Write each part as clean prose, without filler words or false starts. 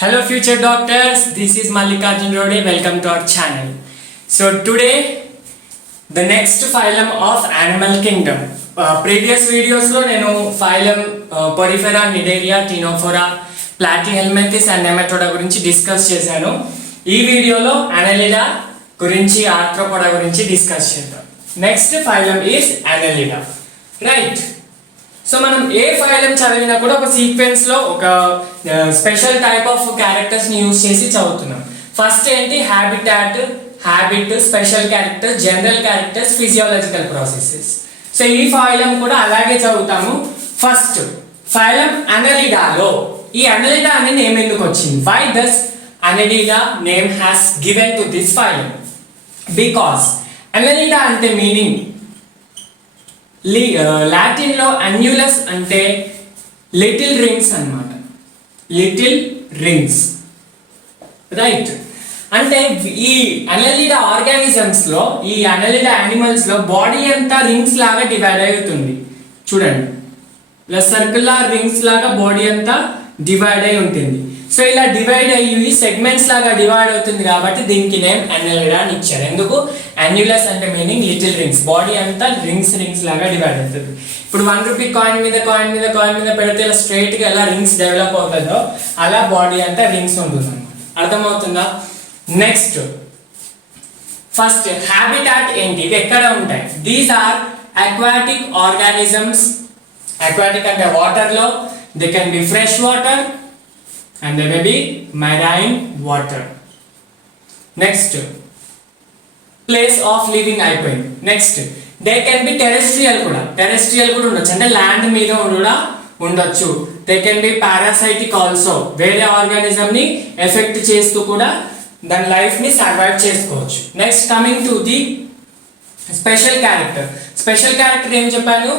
Hello future doctors, this is Mallikarjun Rode. Welcome to our channel. So today the next phylum of animal kingdom. Previous videos lo nenu phylum Porifera, Cnidaria, Ctenophora, Platyhelminthes and Nematoda gurinchi discuss chesanu. Ee video lo Annelida gurinchi, Arthropoda gurinchi discuss chedam. Next phylum is Annelida, right? So మనం ఏ phylum చదివినా కూడా ఒక sequence లో ఒక special type of characters ని use చేసి చదువుతున్నాం. First ఏంటి habit, special characters, general characters, physiological processes. So ఈ ఫైలం కూడా అలాగే చదువుతాము. ఫస్ట్ ఫైలం అనెలిడాలో ఈ అనెలిడా అనే నేమ్ ఎందుకు వచ్చింది? Why does Annelida name has given to this phylum? Because Annelida అంటే మీనింగ్ లాటిన్ లో అన్యులస్ అంటే లిటిల్ రింగ్స్ అన్నమాట. Little rings, right? అంటే ఈ అనెలిడా ఆర్గానిజమ్స్ లో, ఈ అనెలిడా యానిమల్స్ లో బాడీ అంతా రింగ్స్ లాగా డివైడ్ అవుతుంది. చూడండి, ఇలా సర్కులర్ రింగ్స్ లాగా బాడీ అంతా డివైడ్ అయి ఉంటుంది. సో ఇలా డివైడ్ అయ్యి సెగ్మెంట్స్ లాగా డివైడ్ అవుతుంది కాబట్టి దీనికి నేమ్ అనెలిడా అని ఇచ్చారు. ఎందుకు? అన్యులస్ అంటే మీనింగ్ లిటిల్ రింగ్స్, బాడీ అంతా రింగ్స్ లాగా డివైడ్ అవుతుంది. ఇప్పుడు 1 రూపీ కాయిన్ మీద పెడితే ఇలా స్ట్రైట్ గా ఎలా రింగ్స్ డెవలప్ అవుతుందో అలా బాడీ అంతా రింగ్స్ ఉంటుంది అన్నమాట. అర్థమవుతుందా? నెక్స్ట్ ఫస్ట్ హ్యాబిటాట్ ఏంటి? ఇవి ఎక్కడ ఉంటాయి? These are aquatic organisms. Aquatic అంటే వాటర్ లో, they can be fresh water and they may be marine water. Next, place of living అయిపోయింది. Next they can be terrestrial కూడా ఉండొచ్చు, అంటే ల్యాండ్ మీద కూడా ఉండొచ్చు. they can be parasitic also, వేరే ఆర్గానిజం ని ఎఫెక్ట్ చేస్తూ కూడా దాని లైఫ్ ని సర్వైవ్ చేసుకోవచ్చు. Next coming to the special character ఏం చెప్పాను?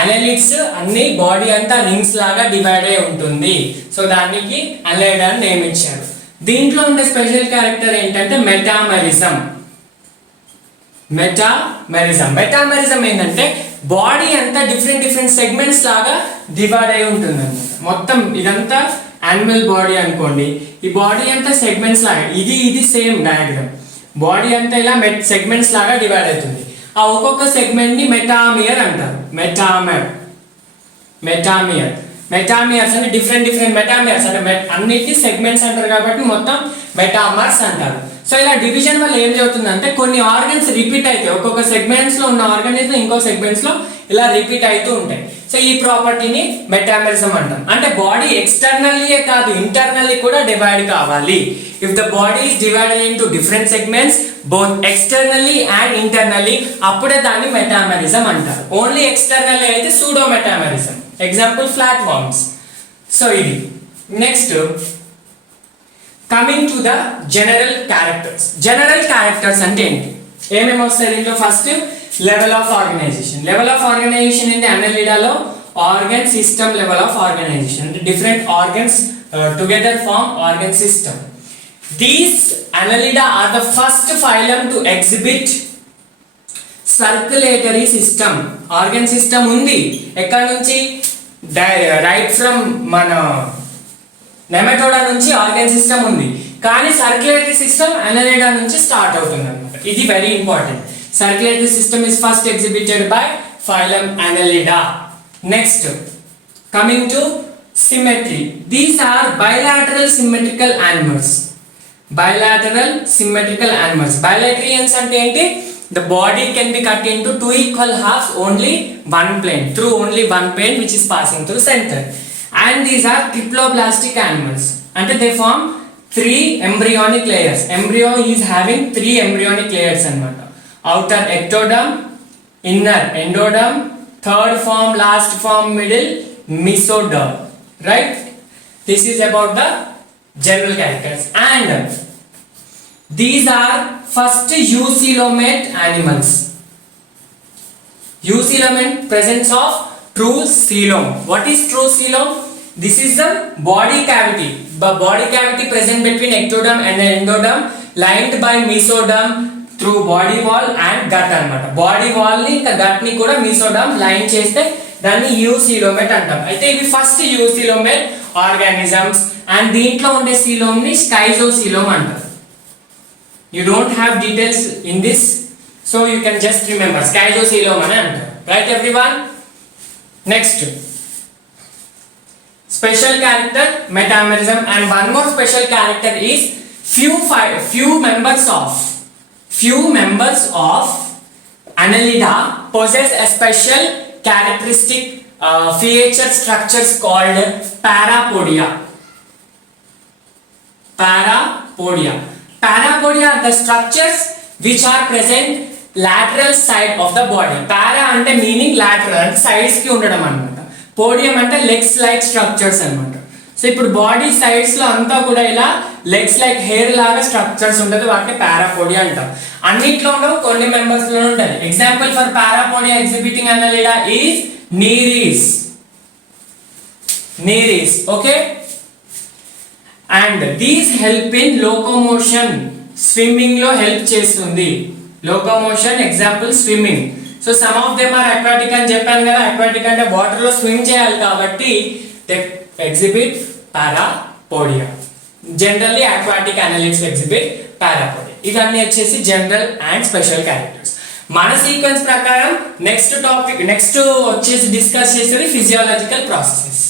అనెలిడ్స్ అన్ని బాడీ అంతా రింగ్స్ లాగా డివైడ్ అయి ఉంటుంది. సో దానికి అనెలిడా అని నేమ్ ఇచ్చారు. దీంట్లో ఉండే స్పెషల్ క్యారెక్టర్ ఏంటంటే మెటామరిజం. ఏంటంటే బాడీ అంతా డిఫరెంట్ సెగ్మెంట్స్ లాగా డివైడ్ అయి ఉంటుంది అన్నమాట. మొత్తం ఇదంతా యానిమల్ బాడీ అనుకోండి, ఈ బాడీ అంతా సెగ్మెంట్స్ లాగా, ఇది సేమ్ డయాగ్రామ్. బాడీ అంతా ఇలా సెగ్మెంట్స్ లాగా డివైడ్ అవుతుంది. ఆ ఒక్కొక్క సెగ్మెంట్ ని మెటామియర్ అంటారు. మెటామియర్స్ అంటే డిఫరెంట్ మెటామియర్స్ అంటే అన్నిటి సెగ్మెంట్స్ అంటారు కాబట్టి మొత్తం మెటామర్స్ అంటారు. సో ఇలా డివిజన్ వల్ల ఏం జరుగుతుందంటే కొన్ని ఆర్గన్స్ రిపీట్ అవుతాయి. ఒక్కొక్క సెగ్మెంట్స్ లో ఉన్న ఆర్గానిజం ఇంకో సెగ్మెంట్స్ లో ఇలా రిపీట్ అవుతూ ఉంటాయి. సో ఈ ప్రాపర్టీని మెటామరిజం అంటాం. అంటే బాడీ ఎక్స్టర్నల్లీ కాదు, ఇంటర్నల్లీ కూడా డివైడ్ కావాలి. If the body is divided into different segments both externally and internally, అప్పుడే దాన్ని మెటామరిజం అంటారు. ఓన్లీ ఎక్స్టర్నల్లీ అయితే pseudo metamerism. Example flat worms. So ఇది. Next coming to the general characters అంటే ఏంటి? ఏమేమి వస్తాయి దీంట్లో? ఫస్ట్ లెవెల్ ఆఫ్ ఆర్గనైజేషన్ ఏంటి? అనెలిడాలో organ system level of organisation, అంటే different organs together form organ system. These Annelida are the first phylum to exhibit circulatory system. Organ system ఉంది ఎక్కడ నుంచి? రైట్ ఫ్రమ్ మన నెమటోడా నుంచి ఆర్గన్ సిస్టమ్ ఉంది, కానీ సర్క్యులేటరీ సిస్టమ్ Annelida నుంచి స్టార్ట్ అవుతుంది అన్నమాట. ఇది very important. Circulatory system is first exhibited by phylum Annelida. Next, coming to symmetry. These are bilateral symmetrical animals. Bilaterians అంటే ఏంటి? The body can be cut into two equal halves, only one plane which is passing through center. And these are triploblastic animals. అంటే they form 3 embryonic layers. Embryo is having 3 embryonic layers అన్నమాట. Outer ectoderm, inner endoderm, third form, last form, middle mesoderm. Right? This is about the general characters. And these are first eucoelomate animals. Eucoelomate, presence of true coelom. What is true coelom? This is the body cavity present between ectoderm and endoderm, lined by mesoderm through body wall and gut అన్నమాట. Body wall ని ఇంకా gut ని కూడా mesoderm line చేస్తే దాన్ని యూసిలోమేట్ అంటాం. అయితే ఇవి ఫస్ట్ యూసిలోమేట్ ఆర్గానిజమ్స్. అండ్ దీంట్లో ఉండే సీలోమ్ ని స్కైజోసీలోమ్ అంటారు. You don't have details in this, so you can just remember schizocoelom అని అంటారు. Right everyone? Next special character metamerism, and one more special character is few members of Annelida possess a special characteristic feature structures called parapodia. Parapodia are the structures which are present lateral side of the body. Para ante meaning lateral, ante sides ki undadam annamata. Podium అంటే legs like structures అన్నమాట. So ఇప్పుడు body sides లో అంతా కూడా ఇలా legs like hair లాగా structures ఉంటుంది, వాటిని పారాపోడియా అంటాం. అన్నిట్లో ఉండవు, కొన్ని మెంబర్స్ లో ఉంటాయి. Example for parapodia exhibiting Annelida is nereis. Okay, and these help in locomotion, swimming లో హెల్ప్ చేస్తుంది. Locomotion example swimming. So some of them are aquatic అని చెప్పాను కదా. అక్వాటిక్ అంటే వాటర్ లో స్విమ్ చేయాలి కాబట్టి they exhibit parapodia. Generally aquatic annelids exhibit parapodia. ఇవన్నీ వచ్చేసి జనరల్ అండ్ స్పెషల్ క్యారెక్టర్స్. మన సీక్వెన్స్ ప్రకారం నెక్స్ట్ వచ్చేసి డిస్కస్ చేసేది ఫిజియోలాజికల్ ప్రాసెసెస్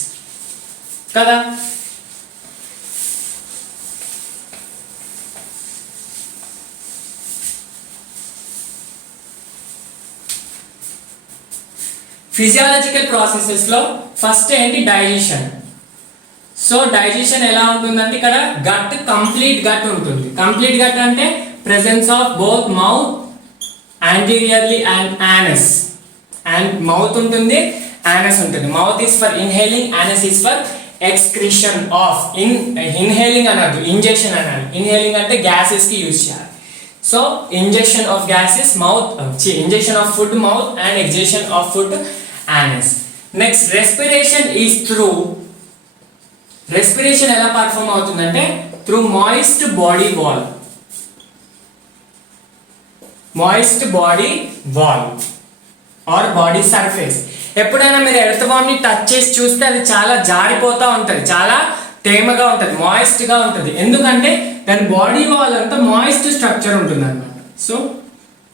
కదా. ఫిజియాలజికల్ ప్రాసెసెస్ లో ఫస్ట్ ఏంటి? డైజెషన్. సో డైజెషన్ ఎలా ఉంటుందంటే ఇక్కడ కంప్లీట్ గట్ ఉంటుంది. కంప్లీట్ గట్ అంటే presence of both mouth anteriorly and anus. And mouth ఉంటుంది, యానస్ ఉంటుంది. Mouth is for inhaling, anus is for excretion of. Inhaling అనద్దు, ఇంజెక్షన్ అనాలి. ఇన్హేలింగ్ అంటే గ్యాసెస్ కి యూజ్ చేయాలి. So ingestion of gases mouth, ingestion of food mouth and egestion of food anus. Next, respiration is through. Respiration ఎలా perform అవుతుందంటే through moist body wall or body surface. ఎప్పుడైనా మీరు earth వామ్ ని touch చేసి చూస్తే అది చాలా జారిపోతూ ఉంటుంది, చాలా తేమగా ఉంటుంది, మాయిస్ట్ గా ఉంటుంది. ఎందుకంటే దాని బాడీ వాల్ అంతా మాయిస్ట్ స్ట్రక్చర్ ఉంటుంది అన్నమాట. సో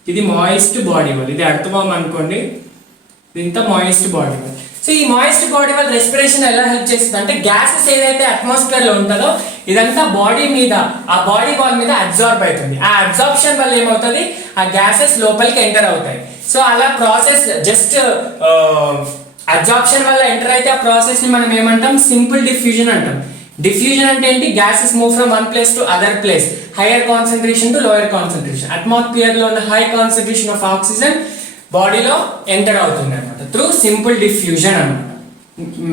ఇది మాయిస్ట్ బాడీ వాల్, ఇది ఎర్త్ వామ్ అనుకోండి, ఇంత మాయిస్ట్ బాడీ వాల్. సో ఈ మాయిస్ట్ బాడీ వాల్ రెస్పిరేషన్ ఎలా హెల్ప్ చేస్తుంది అంటే గ్యాసెస్ ఏదైతే అట్మాస్ఫియర్ లో ఉంటుందో ఇదంతా బాడీ మీద, ఆ బాడీ వాల్ మీద అబ్జార్బ్ అవుతుంది. ఆ అబ్జార్ప్షన్ వల్ల ఏమవుతుంది, ఆ గ్యాసెస్ లోపలికి ఎంటర్ అవుతాయి. సో అలా ప్రాసెస్ జస్ట్ అబ్జార్ప్షన్ వల్ల ఎంటర్ అయితే ఆ ప్రాసెస్ ని మనం ఏమంటాం, సింపుల్ డిఫ్యూజన్ అంటాం. డిఫ్యూజన్ అంటే ఏంటి, gases move from one place to other place, hire concentration to lower concentration. Atmosphere లో ఉన్న హై కాన్సన్ట్రేషన్ ఆఫ్ ఆక్సిజన్ బాడీలో ఎంటర్ అవుతుంది అనమాట త్రూ సింపుల్ డిఫ్యూజన్ అనమాట.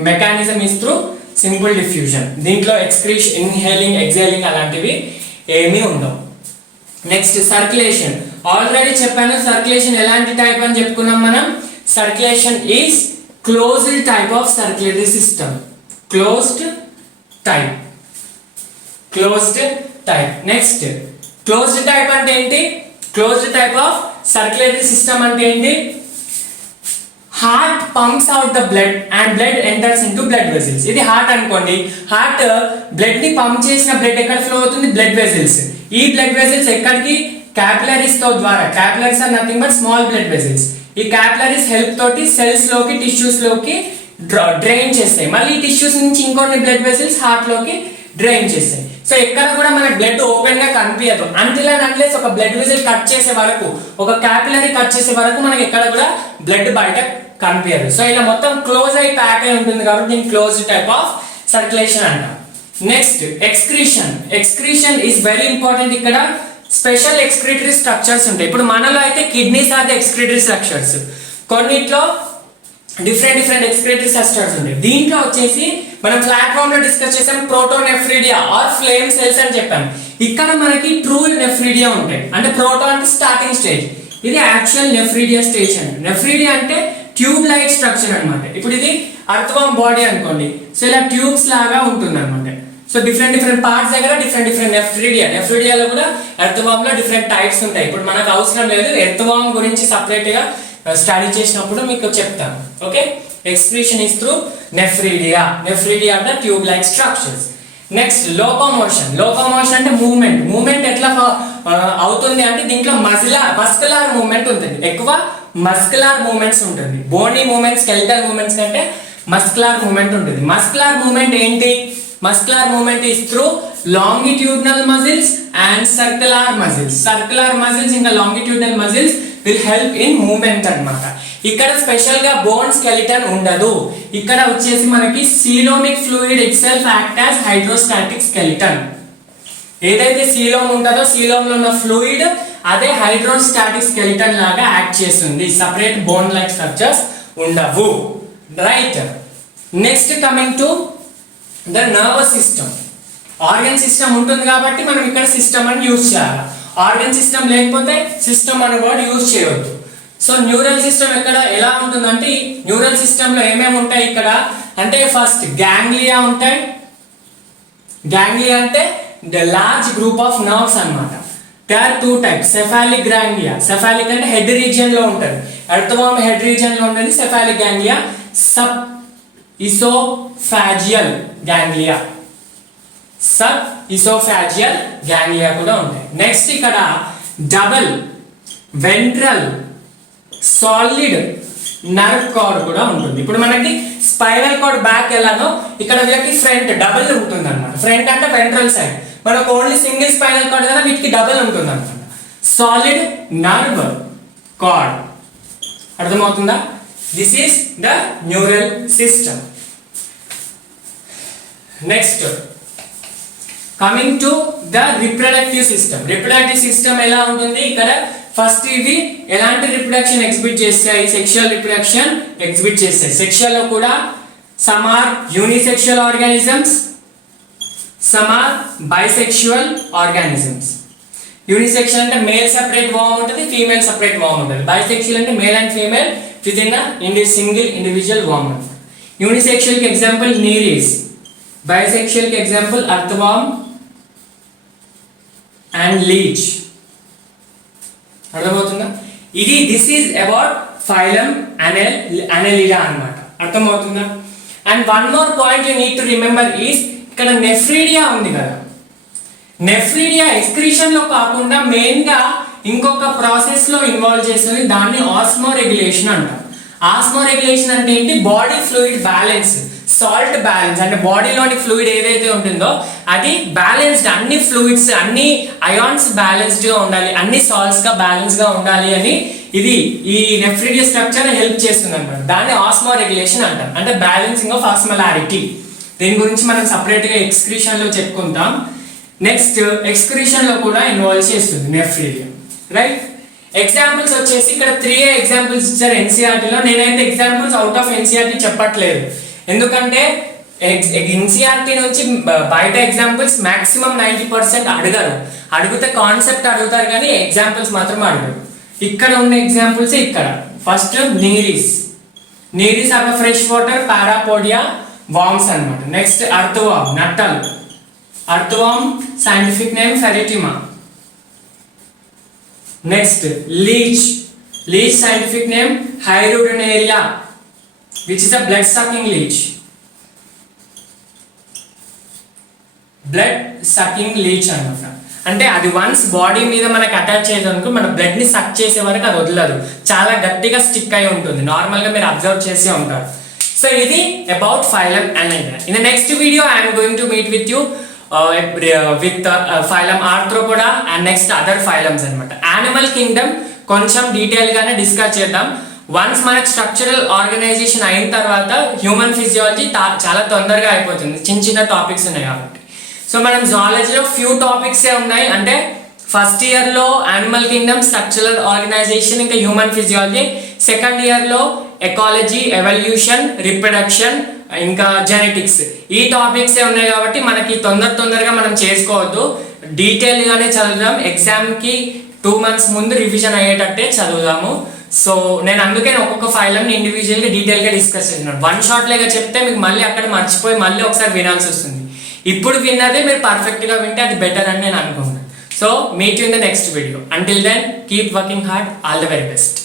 Mechanism is through simple diffusion. దీంట్లో ఎక్స్క్రీషన్, ఇన్హేలింగ్, ఎక్సేలింగ్ అలాంటివి ఏమీ ఉండవు. Next circulation. ఆల్రెడీ చెప్పాను సర్క్యులేషన్ ఎలాంటి టైప్ అని చెప్పుకున్నాం మనం. Circulation is closed type of circulatory system. Closed type. Next closed type అంటే ఏంటి, closed type of circulatory system అంటే ఏంటి, heart pumps out the blood and blood enters into blood vessels. ఇది హార్ట్ అనుకోండి, హార్ట్ బ్లడ్ ని pump చేసిన blood ఎక్కడ flow అవుతుంది, బ్లడ్ వెసిల్స్. ఈ బ్లడ్ వెసిల్స్ ఎక్కడికి, క్యాపిలరీస్ తో ద్వారా. Capillaries are nothing but small blood vessels. ఈ క్యాపిలరీస్ హెల్ప్ తోటి సెల్స్ లోకి, టిష్యూస్ లోకి డ్రైన్ చేస్తాయి. మళ్ళీ ఈ టిష్యూస్ నుంచి ఇంకొన్ని బ్లడ్ వెసిల్స్ హార్ట్ లోకి డ్రైన్ చేస్తాయి. సో ఎక్కడ కూడా మనకి బ్లడ్ ఓపెన్ గా కనిపించదు అంటిల్ అండ్ అన్లెస్ ఒక బ్లడ్ వెసిల్ కట్ చేసే వరకు, ఒక క్యాపిలరీ కట్ చేసే వరకు మనకి ఎక్కడ కూడా బ్లడ్ బయట కనిపించదు. సో ఇలా మొత్తం క్లోజ్ అయి ప్యాక్ అయి ఉంటుంది కాబట్టి దీన్ని క్లోజ్డ్ టైప్ ఆఫ్ సర్క్యులేషన్ అంటాం. Next excretion. Excretion is very important. ఇక్కడ స్పెషల్ ఎక్స్క్రీటరీ స్ట్రక్చర్స్ ఉంటాయి. ఇప్పుడు మనలో అయితే kidneys are the excretory structures, కొన్నిట్లో డిఫరెంట్ ఎక్స్క్రీటరీ స్ట్రక్చర్స్ ఉంటాయి. దీంట్లో వచ్చేసి మనం ప్లాట్ఫామ్ లో డిస్కస్ చేసాం ప్రోటోనెఫ్రిడియా ఆర్ ఫ్లేమ్ సెల్స్ అని చెప్పాం. ఇక్కడ మనకి ట్రూ నెఫ్రిడియా ఉంటాయి. అంటే ప్రోటో అంటే స్టార్టింగ్ స్టేజ్, ఇది యాక్చువల్ నెఫ్రిడియా స్టేజ్ అంటే. నెఫ్రిడియా అంటే ట్యూబ్ లైక్ స్ట్రక్చర్ అనమాట. ఇప్పుడు ఇది అర్థవామ్ బాడీ అనుకోండి, సో ఇలా ట్యూబ్స్ లాగా ఉంటుంది అనమాట. సో డిఫరెంట్ పార్ట్స్ దగ్గర డిఫరెంట్ నెఫ్రిడియాలో కూడా ఎర్త్వామ్ లో డిఫరెంట్ టైప్స్ ఉంటాయి. ఇప్పుడు మనకు అవసరం లేదు, ఎర్త్వామ్ గురించి సపరేట్ గా స్టడీ చేసినప్పుడు మీకు చెప్తాను. Okay, excretion is through nephridia. Nephridia అంటే tube like structures. Next locomotion అంటే మూమెంట్ ఎట్లా అవుతుంది అంటే దీంట్లో మస్కులార్ మూమెంట్ ఉంటుంది, ఎక్కువ మస్కులార్ మూమెంట్స్ ఉంటుంది. బోనీ మూమెంట్స్ స్కెలిటల్ మూమెంట్స్ కంటే మస్కులార్ మూమెంట్ ఉంటుంది. మస్కులార్ మూమెంట్ ఏంటి? Muscular movement is through longitudinal muscles and circular muscles ఇంకా longitudinal muscles will help in movement అన్నమాట. ఇక్కడ స్పెషల్ గా బోన్ స్కెలిటన్ ఉండదు. ఇక్కడ వచ్చేసి మనకి coelomic fluid it self act as hydrostatic skeleton. ఏదైతే సీలోమ్ ఉంటుందో సీలోమ్ లో ఉన్న ఫ్లూయిడ్ అదే హైడ్రోస్టాటిక్ స్కెలిటన్ లాగా యాక్ట్ చేస్తుంది. సపరేట్ బోన్ లైక్ స్ట్రక్చర్స్ ఉండవు. Right. Next coming to the nervous system. Organ system ఉంటుంది కాబట్టి మనం ఇక్కడ సిస్టమ్ అని యూజ్ చేయాలి. ఆర్గన్ సిస్టమ్ లేకపోతే సిస్టమ్ అనే వర్డ్ యూజ్ చేయవద్దు. సో న్యూరల్ సిస్టమ్ ఎక్కడ ఎలా ఉంటుందంటే న్యూరల్ సిస్టమ్ లో ఏమేమి ఉంటాయి ఇక్కడ అంటే ఫస్ట్ గ్యాంగ్లియా ఉంటాయి. గ్యాంగ్లియా అంటే the large group of nerves అన్నమాట. There are two types, cephalic ganglia. Cephalic అంటే హెడ్ రీజియన్ లో ఉంటుంది. ఎర్త్వార్మ్ హెడ్ రీజియన్ లో ఉంటుంది cephalic ganglia. సబ్ ఇసోఫాజియల్ గ్యాంగ్లియా కూడా ఉంటాయి. నెక్స్ట్ ఇక్కడ double ventral solid nerve card కూడా ఉంటుంది. ఇప్పుడు మనకి స్పైనల్ కార్డ్ బ్యాక్ ఎలానో ఇక్కడ వీళ్ళకి ఫ్రంట్ డబుల్ ఉంటుంది అనమాట. ఫ్రంట్ అంటే వెంట్రల్ సైడ్, మనకు ఓన్లీ సింగిల్ స్పైనల్ కార్డ్ కదా వీటికి డబుల్ ఉంటుంది అనమాట. Solid nerve cord. అర్థమవుతుందా? This is the neural system. Next coming to the reproductive system ఎలా ఉంటుంది? ఇక్కడ ఫస్ట్ ఇవి ఎలాంటి రిప్రొడక్షన్ ఎగ్జిబిట్ చేస్తాయి? సెక్షువల్ రిప్రొడక్షన్ ఎగ్జిబిట్ చేస్తాయి. సెక్షువల్ లో కూడా some are unisexual organisms, some are bisexual organisms. Unisexual అంటే మేల్ సెపరేట్ వామ్ ఉంటుంది, ఫీమేల్ సెపరేట్ వామ్ ఉంటుంది. బైసెక్షువల్ అంటే male and female with in single individual వామ్ ఉంటుంది. యూనిసెక్షువల్ కి ఎగ్జాంపుల్ నీరీస్, బైసెక్షువల్ కి ఎగ్జాంపుల్ అర్థవామ్ అండ్ లీచ్. అర్థమవుతుందా? దిస్ ఈజ్ అబౌట్ ఫైలం అనెలిడా అన్నమాట. అర్థమవుతుందా? And one more point you need to remember is ఇక్కడ నెఫ్రీడియా ఉంది కదా, నెఫ్రీడియా ఎక్స్క్రీషన్ లో కాకుండా మెయిన్ గా ఇంకొక ప్రాసెస్ లో ఇన్వాల్వ్ చేస్తుంది. దాన్ని ఆస్మోరెగ్యులేషన్ అంటాం. ఆస్మోరెగ్యులేషన్ అంటే ఏంటి? Body fluid balance, salt balance అంటే బాడీలోని ఫ్లూయిడ్ ఏదైతే ఉంటుందో అది బ్యాలెన్స్డ్, అన్ని ఫ్లూయిడ్స్ అన్ని అయాన్స్ బ్యాలెన్స్డ్ గా ఉండాలి, అన్ని సాల్ట్స్ గా బ్యాలెన్స్ గా ఉండాలి అని ఈ నెఫ్రీడియా స్ట్రక్చర్ హెల్ప్ చేస్తుంది అనమాట. దాన్ని ఆస్మోరెగ్యులేషన్ అంటాం, అంటే బ్యాలెన్సింగ్ ఆఫ్ ఆస్మోలారిటీ. దీని గురించి మనం సపరేట్ గా ఎక్స్క్రీషన్ లో చెప్పుకుంటాం. నెక్స్ట్ ఎక్స్క్రీషన్ లో కూడా ఇన్వాల్వ్ చేస్తుంది నెఫ్రీడియా. రైట్. ఎగ్జాంపుల్స్ వచ్చేసి ఇక్కడ 3 ఎగ్జాంపుల్స్ ఇచ్చారు ఎన్సీఆర్టీలో. నేనైతే ఎగ్జాంపుల్స్ అవుట్ ఆఫ్ ఎన్సీఆర్టీ చెప్పట్లేదు, ఎందుకంటే ఎన్సీఆర్టీ నుంచి బయట ఎగ్జాంపుల్స్ మాక్సిమం 90% అడగరు. అడిగితే కాన్సెప్ట్ అడుగుతారు కానీ ఎగ్జాంపుల్స్ మాత్రం అడగరు. ఇక్కడ ఉన్న ఎగ్జాంపుల్స్ ఇక్కడ first Nereis are fresh water parapodia worms అన్నమాట. నెక్స్ట్ అర్థవామ్ నట్టలు, earthworm scientific name Pheretima. Next leech scientific name Hydroneria, which is a blood sucking leech. అన్నమాట. అంటే అది వన్స్ బాడీ మీద మనకి అటాచ్ అయ్యేదనుకో మన బ్లడ్ ని సక్ చేసే వరకు అది వదలదు, చాలా గట్టిగా స్టిక్ అయి ఉంటుంది. నార్మల్ గా మీరు అబ్జర్వ్ చేసే ఉంటారు. సో ఇది about phylum అనెలిడా. In the next video I'm going to meet with you with phylum Arthropoda and next other phylums అన్నమాట. యానిమల్ కింగ్డమ్ కొంచెం డీటెయిల్ గానే డిస్కస్ చేద్దాం. వన్స్ మనకు స్ట్రక్చరల్ ఆర్గనైజేషన్ అయిన తర్వాత హ్యూమన్ ఫిజియాలజీ చాలా తొందరగా అయిపోతుంది, చిన్న టాపిక్స్ ఉన్నాయి కాబట్టి. సో మనం జువాలజీలో ఫ్యూ టాపిక్సే ఉన్నాయి, అంటే ఫస్ట్ ఇయర్ లో యానిమల్ కింగ్డమ్, స్ట్రక్చరల్ ఆర్గనైజేషన్, ఇంకా హ్యూమన్ ఫిజియాలజీ. సెకండ్ ఇయర్ లో ఎకాలజీ, ఎవల్యూషన్, రిప్రొడక్షన్, ఇంకా జెనెటిక్స్. ఈ టాపిక్సే ఉన్నాయి కాబట్టి మనకి తొందరగా మనం చేసుకోవద్దు, డీటెయిల్ గానే చదువుదాం. ఎగ్జామ్ కి 2 months ముందు రివిజన్ అయ్యేటట్టే చదువుదాము. సో నేను అందుకే ఒక్కొక్క ఫైల్ని ఇండివిజువల్గా డీటెయిల్గా డిస్కస్ చేస్తున్నాను. వన్ షాట్ లాగా చెప్తే మీకు మళ్ళీ అక్కడ మర్చిపోయి మళ్ళీ ఒకసారి వినాల్సి వస్తుంది. ఇప్పుడు విన్నదే మీరు పర్ఫెక్ట్గా వింటే అది బెటర్ అని నేను అనుకుంటున్నాను. So meet you in the next video. Until then keep working hard. All the very best.